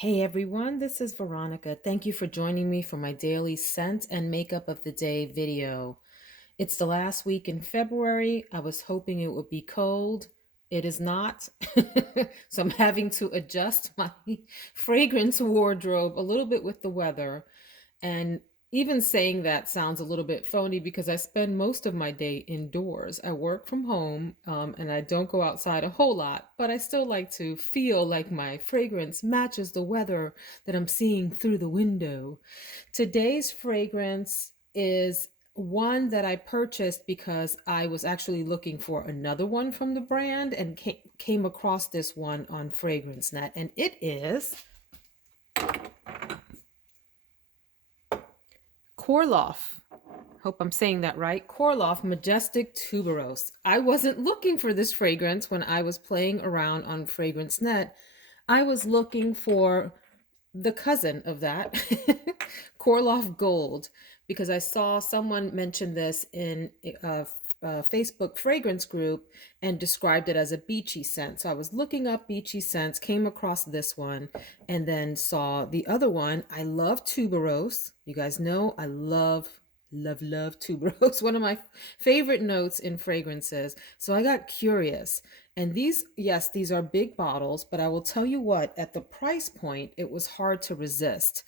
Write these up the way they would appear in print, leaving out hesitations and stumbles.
Hey everyone, this is Veronica. Thank you for joining me for my daily scent and makeup of the day video. It's the last week in February. I was hoping it would be cold. It is not. So I'm having to adjust my fragrance wardrobe a little bit with the weather. And even saying that sounds a little bit phony because I spend most of my day indoors. I work from home and I don't go outside a whole lot, but I still like to feel like my fragrance matches the weather that I'm seeing through the window. Today's fragrance is one that I purchased because I was actually looking for another one from the brand and came across this one on FragranceNet, and it is KORLOFF. Hope I'm saying that right. KORLOFF Majestic Tuberose. I wasn't looking for this fragrance when I was playing around on FragranceNet. I was looking for the cousin of that, KORLOFF Gold, because I saw someone mention this in a Facebook fragrance group and described it as a beachy scent. So I was looking up beachy scents, came across this one, and then saw the other one. I love tuberose. You guys know I love tuberose. One of my favorite notes in fragrances. So I got curious. And these, yes, these are big bottles, but I will tell you what, at the price point, it was hard to resist.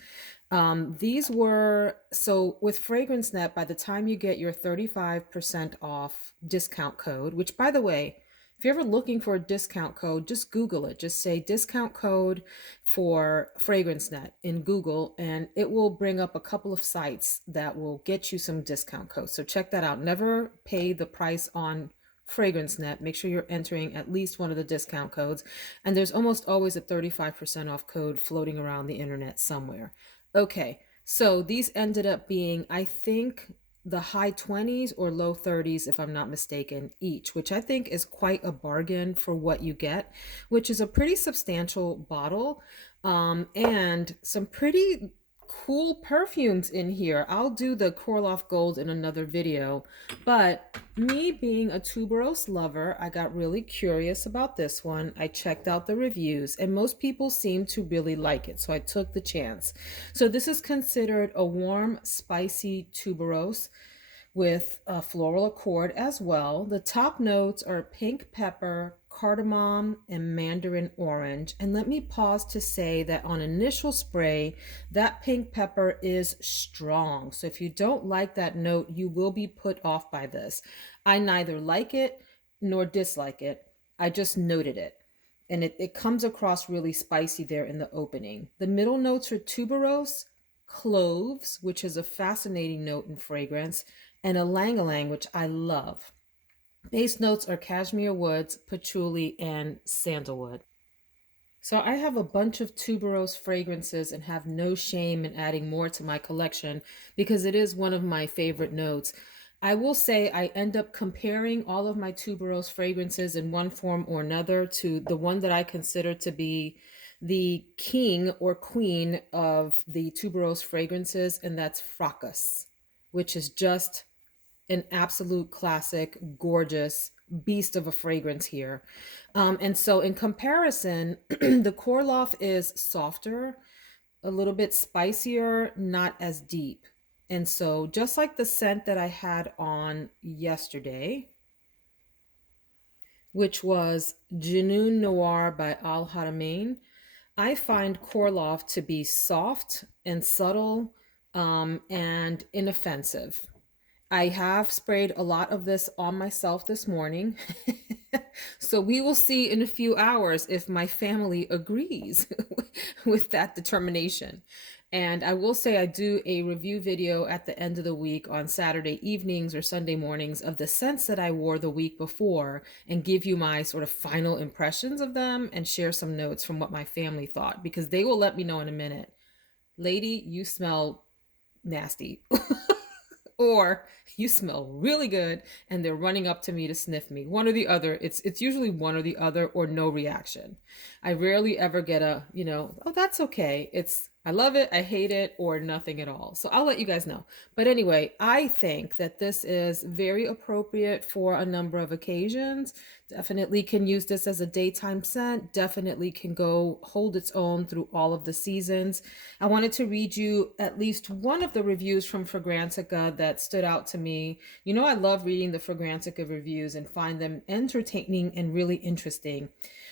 These were, so with FragranceNet, by the time you get your 35% off discount code, which by the way, if you're ever looking for a discount code, just Google it. Just say discount code for FragranceNet in Google, and it will bring up a couple of sites that will get you some discount codes. So check that out. Never pay the price on FragranceNet. Make sure you're entering at least one of the discount codes. And there's almost always a 35% off code floating around the internet somewhere. Okay, so these ended up being, I think, the high 20s or low 30s, if I'm not mistaken, each, which I think is quite a bargain for what you get, which is a pretty substantial bottle and some pretty cool perfumes in here. I'll do the KORLOFF Gold in another video, but me being a tuberose lover, I got really curious about this one. I checked out the reviews and most people seem to really like it, so I took the chance. So this is considered a warm, spicy tuberose with a floral accord as well. The top notes are pink pepper, cardamom, and mandarin orange. And let me pause to say that on initial spray, that pink pepper is strong. So if you don't like that note, you will be put off by this. I neither like it nor dislike it. I just noted it. And it comes across really spicy there in the opening. The middle notes are tuberose, cloves, which is a fascinating note in fragrance, and ylang-ylang, which I love. Base notes are cashmere woods, patchouli, and sandalwood. So I have a bunch of tuberose fragrances and have no shame in adding more to my collection because it is one of my favorite notes. I will say I end up comparing all of my tuberose fragrances in one form or another to the one that I consider to be the king or queen of the tuberose fragrances, and that's Fracas, which is just an absolute classic, gorgeous beast of a fragrance here. And so in comparison, the KORLOFF is softer, a little bit spicier, not as deep. And so just like the scent that I had on yesterday, which was Janoon Noir by Al Haramain, I find KORLOFF to be soft and subtle and inoffensive. I have sprayed a lot of this on myself this morning. So we will see in a few hours if my family agrees with that determination. And I will say I do a review video at the end of the week on Saturday evenings or Sunday mornings of the scents that I wore the week before and give you my sort of final impressions of them and share some notes from what my family thought, because they will let me know in a minute, lady, you smell nasty. Or you smell really good and they're running up to me to sniff me. One or the other. It's usually one or the other or no reaction. I rarely ever get a, oh, that's okay. It's I love it, I hate it, or nothing at all. So I'll let you guys know. But anyway, I think that this is very appropriate for a number of occasions. Definitely can use this as a daytime scent. Definitely can go hold its own through all of the seasons. I wanted to read you at least one of the reviews from Fragrantica that stood out to me. You know, I love reading the Fragrantica reviews and find them entertaining and really interesting.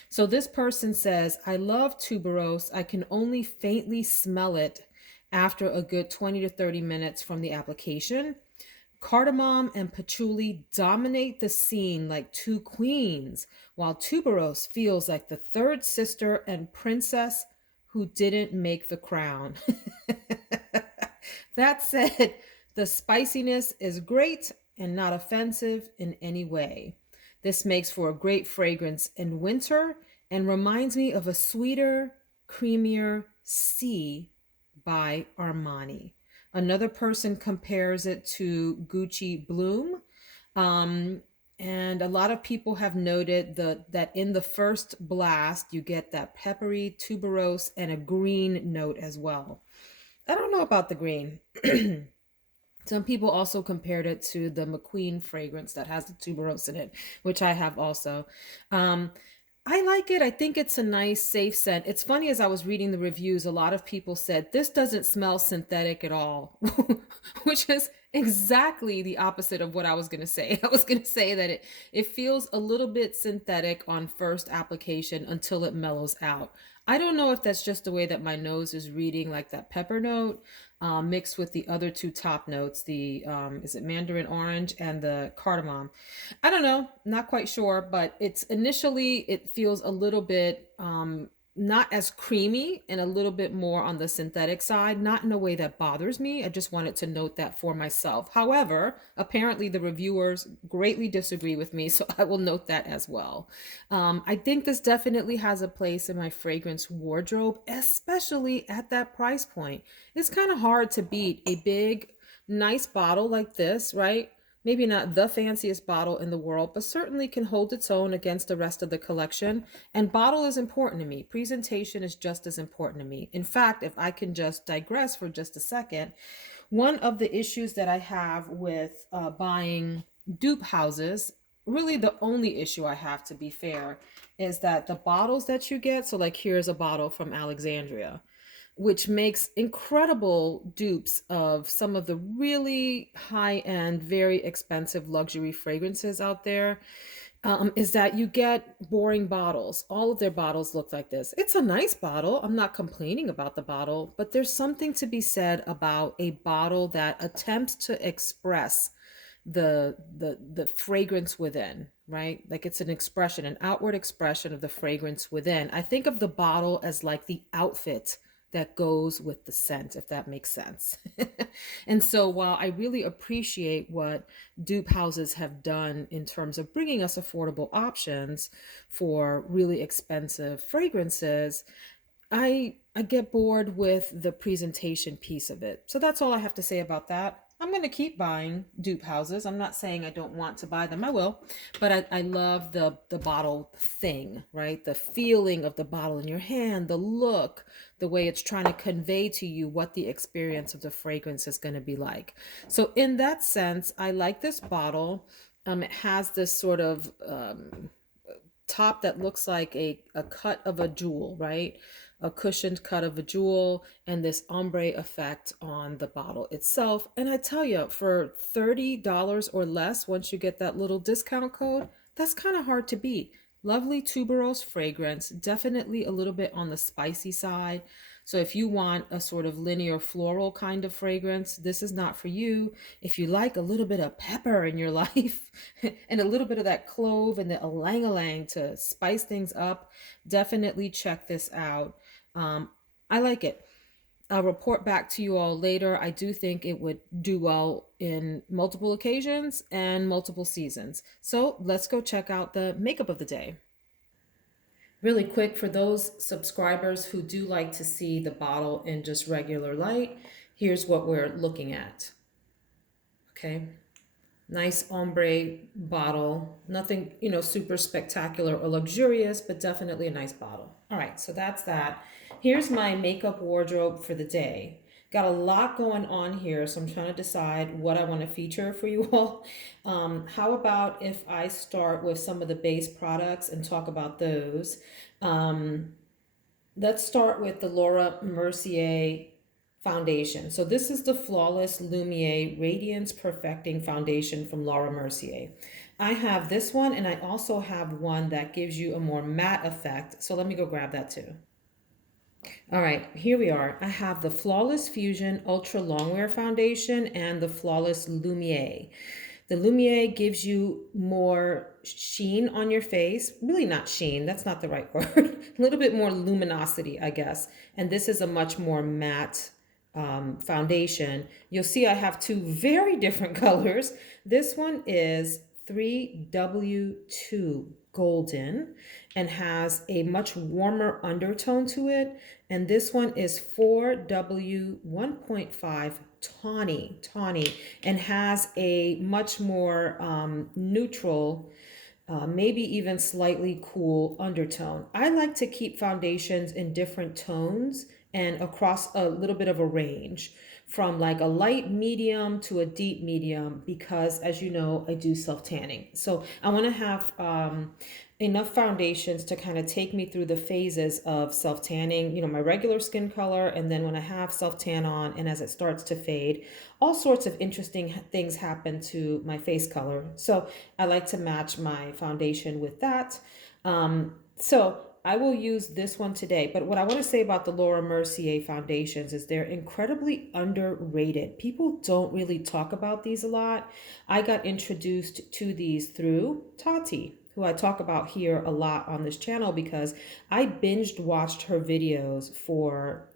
So this person says, I love tuberose. I can only faintly smell it after a good 20 to 30 minutes from the application. Cardamom and patchouli dominate the scene like two queens, while tuberose feels like the third sister and princess who didn't make the crown. That said, the spiciness is great and not offensive in any way. This makes for a great fragrance in winter and reminds me of a sweeter, creamier C by Armani. Another person compares it to Gucci Bloom. Um, and a lot of people have noted that in the first blast, you get that peppery tuberose and a green note as well. I don't know about the green. Some people also compared it to the McQueen fragrance that has the tuberose in it, which I have also. Um, I like it. I think it's a nice, safe scent. It's funny, as I was reading the reviews, a lot of people said this doesn't smell synthetic at all, which is exactly the opposite of what I was going to say. I was going to say that it feels a little bit synthetic on first application until it mellows out. I don't know if that's just the way that my nose is reading, like that pepper note, mixed with the other two top notes, the is it mandarin orange and the cardamom. I don't know, not quite sure, but it's initially it feels a little bit not as creamy and a little bit more on the synthetic side, not in a way that bothers me. I just wanted to note that for myself. However, apparently the reviewers greatly disagree with me, so I will note that as well. I think this definitely has a place in my fragrance wardrobe, especially at that price point. It's kind of hard to beat a big, nice bottle like this, right? Maybe not the fanciest bottle in the world, but certainly can hold its own against the rest of the collection. And bottle is important to me. Presentation is just as important to me. In fact, if I can just digress for just a second, one of the issues that I have with buying dupe houses, really the only issue I have, to be fair, is that the bottles that you get, so like here's a bottle from Alexandria, which makes incredible dupes of some of the really high-end, very expensive luxury fragrances out there, is that you get boring bottles. All of their bottles look like this. It's a nice bottle. I'm not complaining about the bottle, but there's something to be said about a bottle that attempts to express the fragrance within, right? Like it's an expression, an outward expression of the fragrance within. I think of the bottle as like the outfit that goes with the scent, if that makes sense. And so while I really appreciate what dupe houses have done in terms of bringing us affordable options for really expensive fragrances, I get bored with the presentation piece of it. So that's all I have to say about that. I'm going to keep buying dupe houses. I'm not saying I don't want to buy them. I will. But I love the bottle thing, right? The feeling of the bottle in your hand, the look, the way it's trying to convey to you what the experience of the fragrance is going to be like. So in that sense, I like this bottle. It has this sort of top that looks like a cut of a jewel, right? A cushioned cut of a jewel, and this ombre effect on the bottle itself. And I tell you, for $30 or less, once you get that little discount code, that's kind of hard to beat. Lovely tuberose fragrance, definitely a little bit on the spicy side. So if you want a sort of linear floral kind of fragrance, this is not for you. If you like a little bit of pepper in your life and a little bit of that clove and the ylang-ylang to spice things up, definitely check this out. I like it. I'll report back to you all later. I do think it would do well in multiple occasions and multiple seasons. So let's go check out the makeup of the day. Really quick, for those subscribers who do like to see the bottle in just regular light, here's what we're looking at. Okay. Nice ombre bottle. Nothing, super spectacular or luxurious, but definitely a nice bottle. All right, so that's that. Here's my makeup wardrobe for the day. Got a lot going on here, so I'm trying to decide what I want to feature for you all. How about if I start with some of the base products and talk about those? Um, let's start with the Laura Mercier foundation. So this is the Flawless Lumiere Radiance Perfecting Foundation from Laura Mercier. I have this one, and I also have one that gives you a more matte effect. So let me go grab that too. All right, here we are. I have the Flawless Fusion Ultra Longwear Foundation and the Flawless Lumiere. The Lumiere gives you more sheen on your face. Really not sheen, that's not the right word. A little bit more luminosity, I guess. And this is a much more matte foundation. You'll see I have two very different colors. This one is 3W2 Golden and has a much warmer undertone to it. And this one is 4W 1.5 Tawny, and has a much more neutral, maybe even slightly cool undertone. I like to keep foundations in different tones and across a little bit of a range, from like a light medium to a deep medium, because as you know, I do self-tanning. So I want to have enough foundations to kind of take me through the phases of self-tanning, you know, my regular skin color, and then when I have self-tan on and as it starts to fade, all sorts of interesting things happen to my face color. So I like to match my foundation with that. So I will use this one today. But what I want to say about the Laura Mercier foundations is they're incredibly underrated. People don't really talk about these a lot. I got introduced to these through Tati, who I talk about here a lot on this channel, because I binged watched her videos for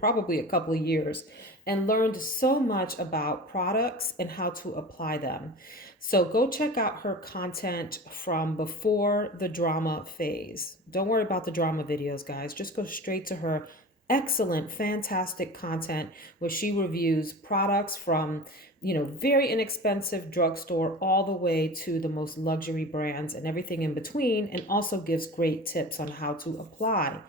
probably a couple of years and learned so much about products and how to apply them. So go check out her content from before the drama phase. Don't worry about the drama videos, guys. Just go straight to her excellent, fantastic content where she reviews products from, you know, very inexpensive drugstore all the way to the most luxury brands and everything in between, and also gives great tips on how to apply.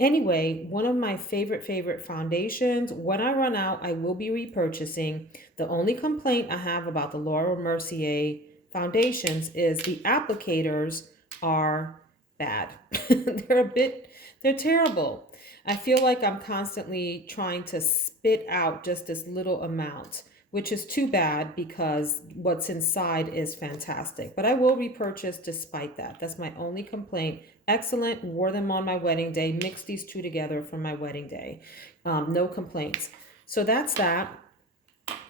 Anyway, one of my favorite foundations, when I run out, I will be repurchasing. The only complaint I have about the Laura Mercier foundations is the applicators are bad. They're terrible. I feel like I'm constantly trying to spit out just this little amount, which is too bad because what's inside is fantastic. But I will repurchase despite that. That's my only complaint. Excellent. Wore them on my wedding day. Mixed these two together for my wedding day. No complaints. So that's that.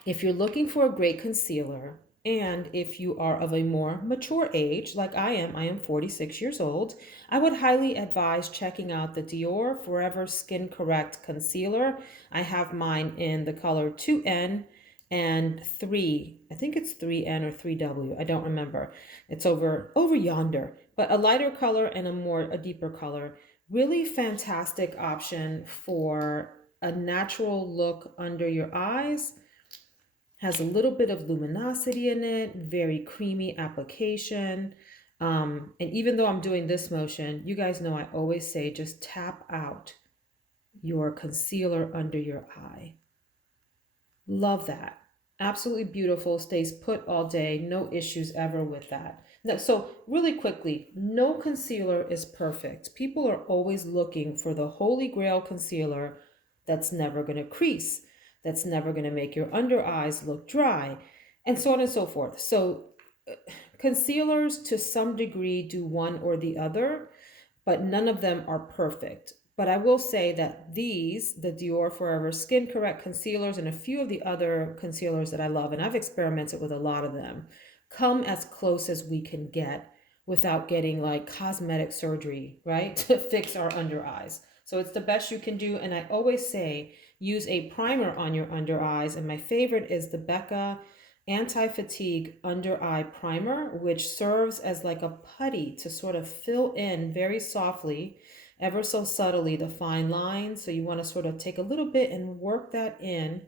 If you're looking for a great concealer, and if you are of a more mature age, like I am 46 years old, I would highly advise checking out the Dior Forever Skin Correct Concealer. I have mine in the color 2N and 3. I think it's 3N or 3W. I don't remember. It's over yonder. But a lighter color and a deeper color. Really fantastic option for a natural look under your eyes. Has a little bit of luminosity in it, very creamy application. And even though I'm doing this motion, you guys know I always say just tap out your concealer under your eye. Love that. Absolutely beautiful, stays put all day, no issues ever with that. So really quickly, no concealer is perfect. People are always looking for the holy grail concealer that's never going to crease, that's never going to make your under eyes look dry, and so on and so forth. So concealers to some degree do one or the other, but none of them are perfect. But I will say that these, the Dior Forever Skin Correct concealers and a few of the other concealers that I love, and I've experimented with a lot of them, come as close as we can get without getting like cosmetic surgery, right, to fix our under eyes. So it's the best you can do. And I always say, use a primer on your under eyes. And my favorite is the Becca Anti-Fatigue Under Eye Primer, which serves as like a putty to sort of fill in very softly, ever so subtly, the fine lines. So you want to sort of take a little bit and work that in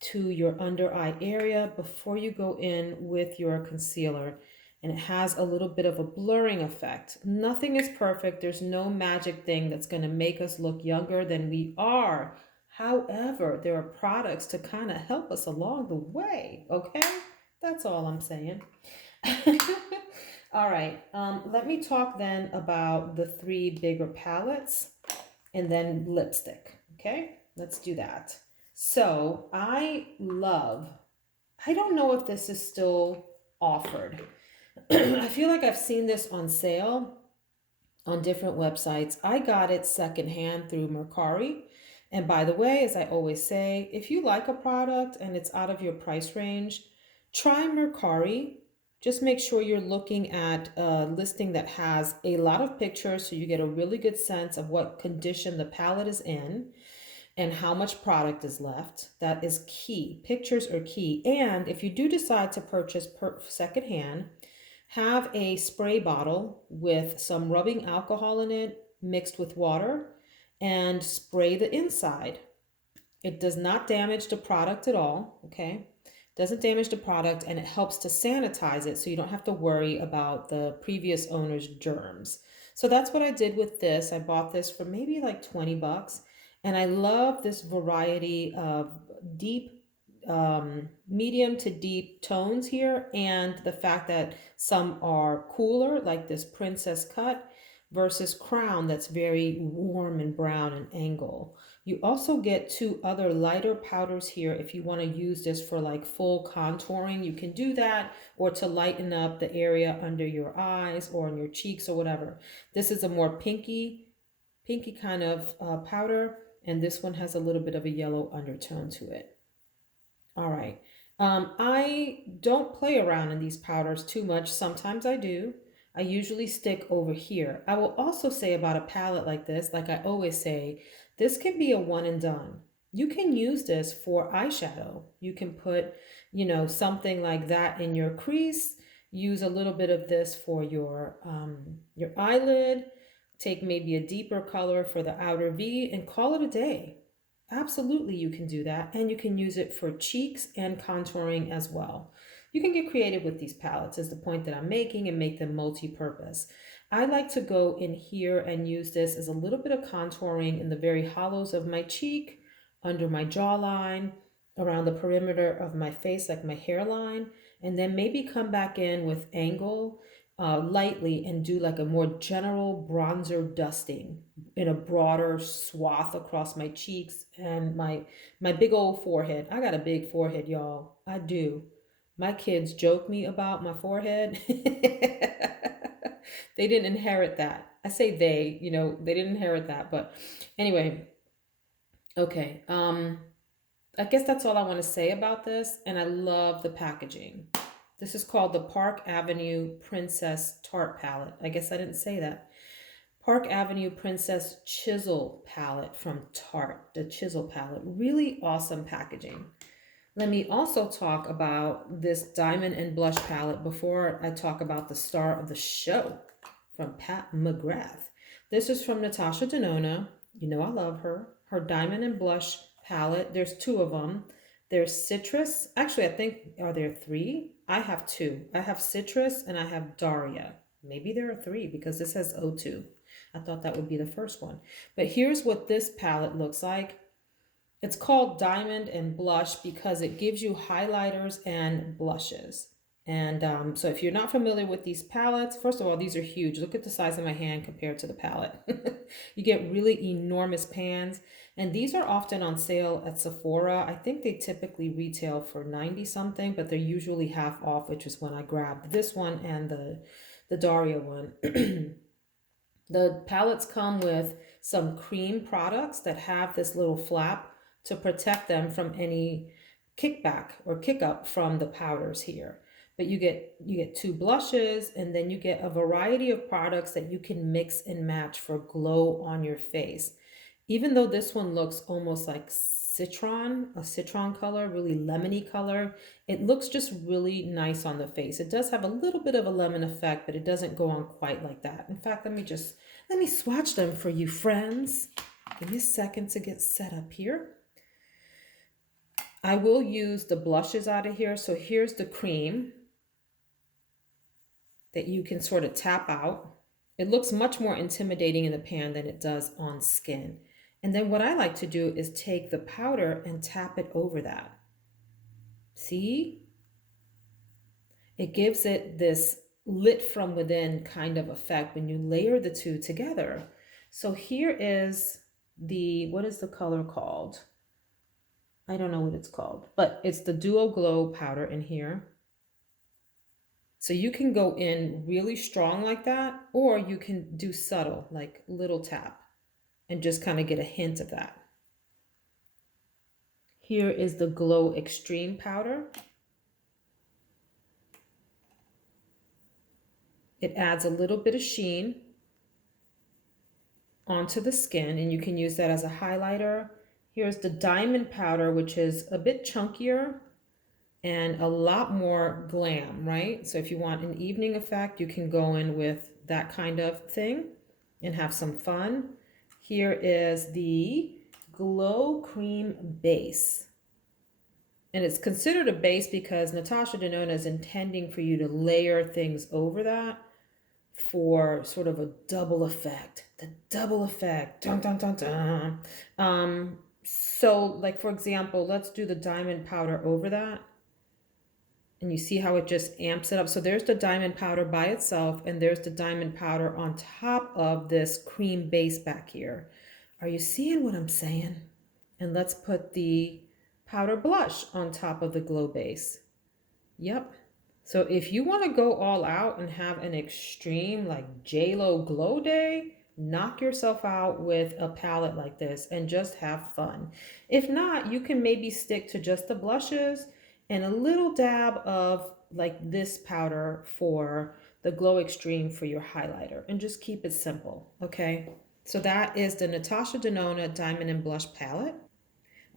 to your under eye area before you go in with your concealer. and it has a little bit of a blurring effect. Nothing is perfect. There's no magic thing that's going to make us look younger than we are. However, there are products to kind of help us along the way, okay? That's all I'm saying. All right, let me talk then about the three bigger palettes and then lipstick, okay? Let's do that. So I don't know if this is still offered. I feel like I've seen this on sale on different websites. I got it secondhand through Mercari. And by the way, as I always say, if you like a product and it's out of your price range, try Mercari. Just make sure you're looking at a listing that has a lot of pictures so you get a really good sense of what condition the palette is in and how much product is left. That is key. Pictures are key. And if you do decide to purchase secondhand, have a spray bottle with some rubbing alcohol in it mixed with water and spray the inside. It does not damage the product at all, okay? Doesn't damage the product, and it helps to sanitize it so you don't have to worry about the previous owner's germs. So that's what I did with this. I bought this for maybe like 20 bucks, and I love this variety of deep medium to deep tones here, and the fact that some are cooler like this princess cut versus crown that's very warm and brown and angle. You also get two other lighter powders here. If you want to use this for like full contouring, you can do that, or to lighten up the area under your eyes or on your cheeks or whatever. This is a more pinky kind of powder, and this one has a little bit of a yellow undertone to it. All right. I don't play around in these powders too much. Sometimes I do. I usually stick over here. I will also say about a palette like this, like I always say, this can be a one and done. You can use this for eyeshadow. You can put, something like that in your crease. Use a little bit of this for your eyelid. Take maybe a deeper color for the outer V and call it a day. Absolutely, you can do that. And you can use it for cheeks and contouring as well. You can get creative with these palettes is the point that I'm making, and make them multi-purpose. I like to go in here and use this as a little bit of contouring in the very hollows of my cheek, under my jawline, around the perimeter of my face, like my hairline, and then maybe come back in with angle lightly and do like a more general bronzer dusting in a broader swath across my cheeks and my big old forehead. I got a big forehead, y'all. I do. My kids joke me about my forehead. They didn't inherit that. I say they didn't inherit that. But anyway, okay. I guess that's all I want to say about this. And I love the packaging. This is called the Park Avenue Princess Tarte Palette. I guess I didn't say that. Park Avenue Princess Chisel Palette from Tarte. The Chisel Palette. Really awesome packaging. Let me also talk about this Diamond and Blush palette before I talk about the star of the show from Mcgrath. This is from Natasha Denona. You know I love her. Her Diamond and Blush palette. There's two of them. There's Citrus. Actually, I think, are there three? I have two. I have Citrus and I have Daria. Maybe there are three because this has O2. I thought that would be the first one. But here's what this palette looks like. It's called Diamond and Blush because it gives you highlighters and blushes. And so if you're not familiar with these palettes, first of all, these are huge. Look at the size of my hand compared to the palette. You get really enormous pans. And these are often on sale at Sephora. I think they typically retail for 90 something, but they're usually half off, which is when I grabbed this one and the Daria one. The palettes come with some cream products that have this little flap to protect them from any kickback or kick up from the powders here. But you get two blushes, and then you get a variety of products that you can mix and match for glow on your face. Even though this one looks almost like a citron color, really lemony color, it looks just really nice on the face. It does have a little bit of a lemon effect, but it doesn't go on quite like that. In fact, let me swatch them for you friends. Give me a second to get set up here. I will use the blushes out of here. So here's the cream. that you can sort of tap out. It looks much more intimidating in the pan than it does on skin. And then what I like to do is take the powder and tap it over that. See? It gives it this lit from within kind of effect when you layer the two together. So here is the, what is the color called? I don't know what it's called, but it's the Duo Glow powder in here. So you can go in really strong like that, or you can do subtle, like little tap, and just kind of get a hint of that. Here is the Glow Extreme powder. It adds a little bit of sheen onto the skin, and you can use that as a highlighter. Here's the Diamond powder, which is a bit chunkier and a lot more glam, right? So if you want an evening effect, you can go in with that kind of thing and have some fun. Here is the Glow Cream Base. And it's considered a base because Natasha Denona is intending for you to layer things over that for sort of a double effect. The double effect. Dun, dun, dun, dun. So like, for example, let's do the diamond powder over that. And you see how it just amps it up. So there's the diamond powder by itself, and there's the diamond powder on top of this cream base back here. Are you seeing what I'm saying? And let's put the powder blush on top of the glow base. Yep. So if you want to go all out and have an extreme like J-Lo glow day, knock yourself out with a palette like this and just have fun. If not, you can maybe stick to just the blushes and a little dab of like this powder for the Glow Extreme for your highlighter, and just keep it simple, okay? So that is the Natasha Denona Diamond and Blush palette.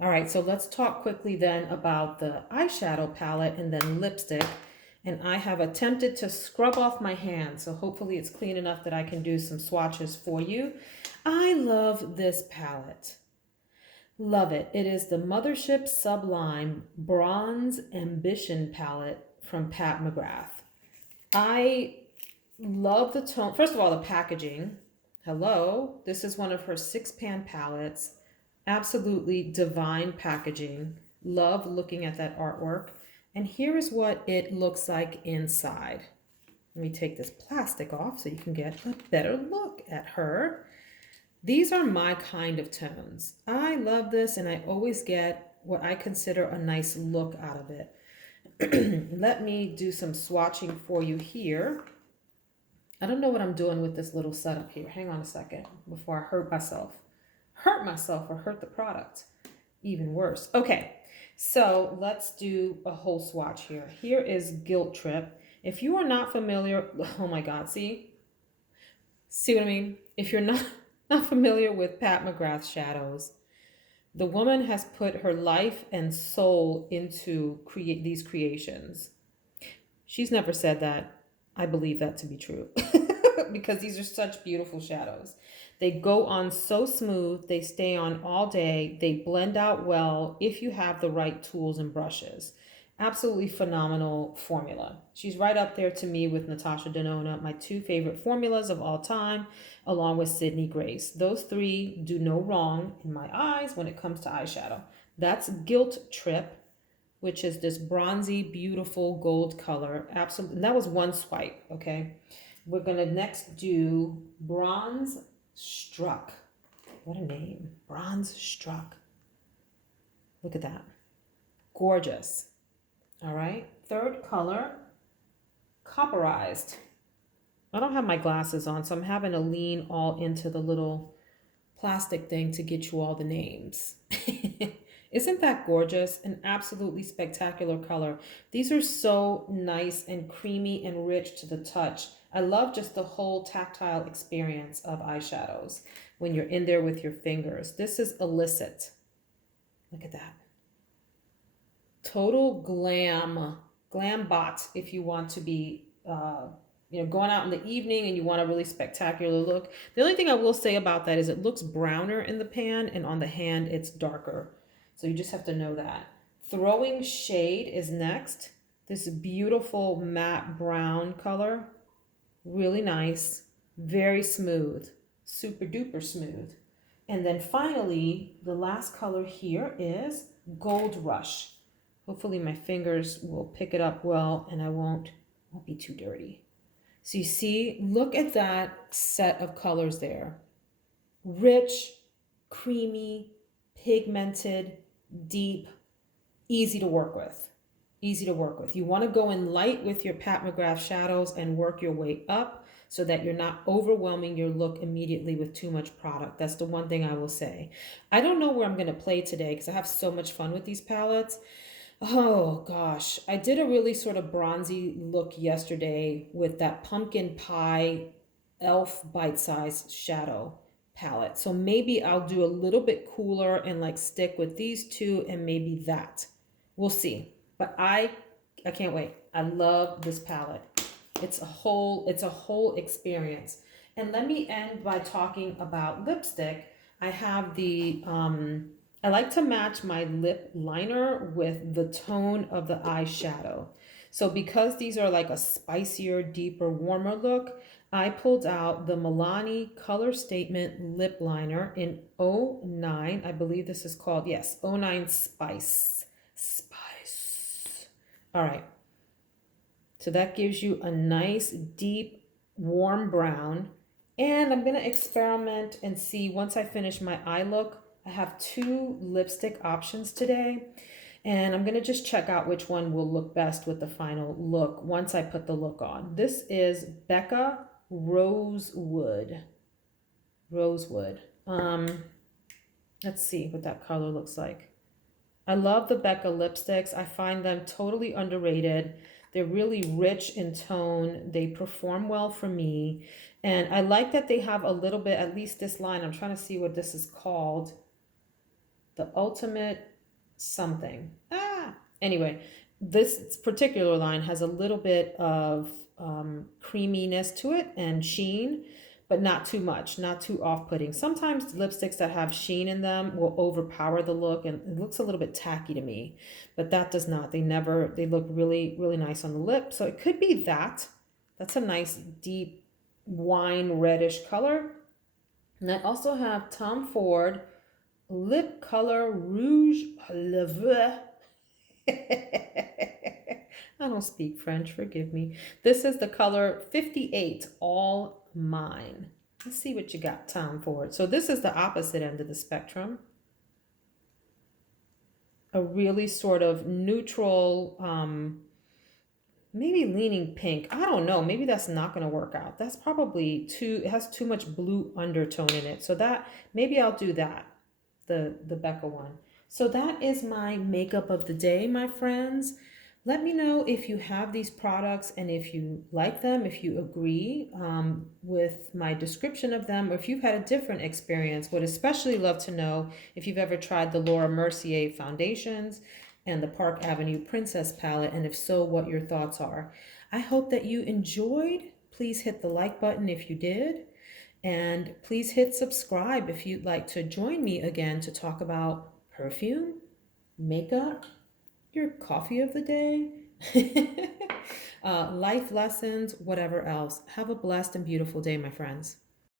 All right, so let's talk quickly then about the eyeshadow palette and then lipstick. And I have attempted to scrub off my hand, so hopefully it's clean enough that I can do some swatches for you. I love this palette. Love it. It is the Mothership Sublime Bronze Ambition palette from Pat McGrath. I love the tone. First of all, the packaging. Hello. This is one of her 6-pan palettes. Absolutely divine packaging. Love looking at that artwork. And here is what it looks like inside. Let me take this plastic off so you can get a better look at her. These are my kind of tones. I love this, and I always get what I consider a nice look out of it. Let me do some swatching for you here. I don't know what I'm doing with this little setup here. Hang on a second before I hurt myself. Hurt myself or hurt the product. Even worse. Okay, so let's do a whole swatch here. Here is Guilt Trip. If you are not familiar, oh my God, see what I mean? If you're not familiar with Pat McGrath Shadows, the woman has put her life and soul into these creations. She's never said that. I believe that to be true because these are such beautiful shadows. They go on so smooth. They stay on all day. They blend out well if you have the right tools and brushes. Absolutely phenomenal formula. She's right up there to me with Natasha Denona, my 2 favorite formulas of all time, along with Sydney Grace. Those 3 do no wrong in my eyes when it comes to eyeshadow. That's Guilt Trip, which is this bronzy, beautiful gold color. Absolutely. That was one swipe, okay? We're going to next do Bronze Struck. What a name. Bronze Struck. Look at that. Gorgeous. All right. Third color, Copperized. I don't have my glasses on, so I'm having to lean all into the little plastic thing to get you all the names. Isn't that gorgeous? An absolutely spectacular color. These are so nice and creamy and rich to the touch. I love just the whole tactile experience of eyeshadows when you're in there with your fingers. This is Illicit. Look at that. Total glam bot if you want to be going out in the evening and you want a really spectacular look. The only thing I will say about that is it looks browner in the pan, and on the hand it's darker. So you just have to know that. Throwing Shade is next. This beautiful matte brown color. Really nice, very smooth, super duper smooth. And then finally, the last color here is Gold Rush. Hopefully my fingers will pick it up well and I won't be too dirty. So you see, look at that set of colors there. Rich, creamy, pigmented, deep, easy to work with. Easy to work with. You want to go in light with your Pat McGrath shadows and work your way up so that you're not overwhelming your look immediately with too much product. That's the one thing I will say. I don't know where I'm going to play today because I have so much fun with these palettes. Oh gosh, I did a really sort of bronzy look yesterday with that pumpkin pie elf bite-sized shadow palette. So maybe I'll do a little bit cooler and like stick with these two and maybe that. We'll see. But I can't wait. I love this palette. It's a whole experience. And let me end by talking about lipstick. I have the I like to match my lip liner with the tone of the eyeshadow. So because these are like a spicier, deeper, warmer look, I pulled out the Milani Color Statement Lip Liner in 09. I believe this is called, yes, 09 Spice. Spice. All right. So that gives you a nice, deep, warm brown. And I'm going to experiment and see once I finish my eye look. I have 2 lipstick options today. And I'm going to just check out which one will look best with the final look once I put the look on. This is Becca Rosewood. Rosewood. Let's see what that color looks like. I love the Becca lipsticks. I find them totally underrated. They're really rich in tone. They perform well for me. And I like that they have a little bit, at least this line, I'm trying to see what this is called. The Ultimate something. Anyway, this particular line has a little bit of creaminess to it and sheen, but not too much, not too off-putting. Sometimes lipsticks that have sheen in them will overpower the look and it looks a little bit tacky to me, but that does not. They look really, really nice on the lip. So it could be that. That's a nice deep wine reddish color. And I also have Tom Ford Lip Color Rouge à Lèvres. I don't speak French, forgive me. This is the color 58, All Mine. Let's see what you got, Tom Ford. So this is the opposite end of the spectrum. A really sort of neutral, maybe leaning pink. I don't know. Maybe that's not going to work out. That's probably it has too much blue undertone in it. So that, maybe I'll do that, the Becca one. So that is my makeup of the day, my friends. Let me know if you have these products and if you like them, if you agree with my description of them, or if you've had a different experience. Would especially love to know if you've ever tried the Laura Mercier foundations and the Park Avenue Princess palette, and if so, what your thoughts are. I hope that you enjoyed. Please hit the like button if you did. And please hit subscribe if you'd like to join me again to talk about perfume, makeup, your coffee of the day, life lessons, whatever else. Have a blessed and beautiful day, my friends.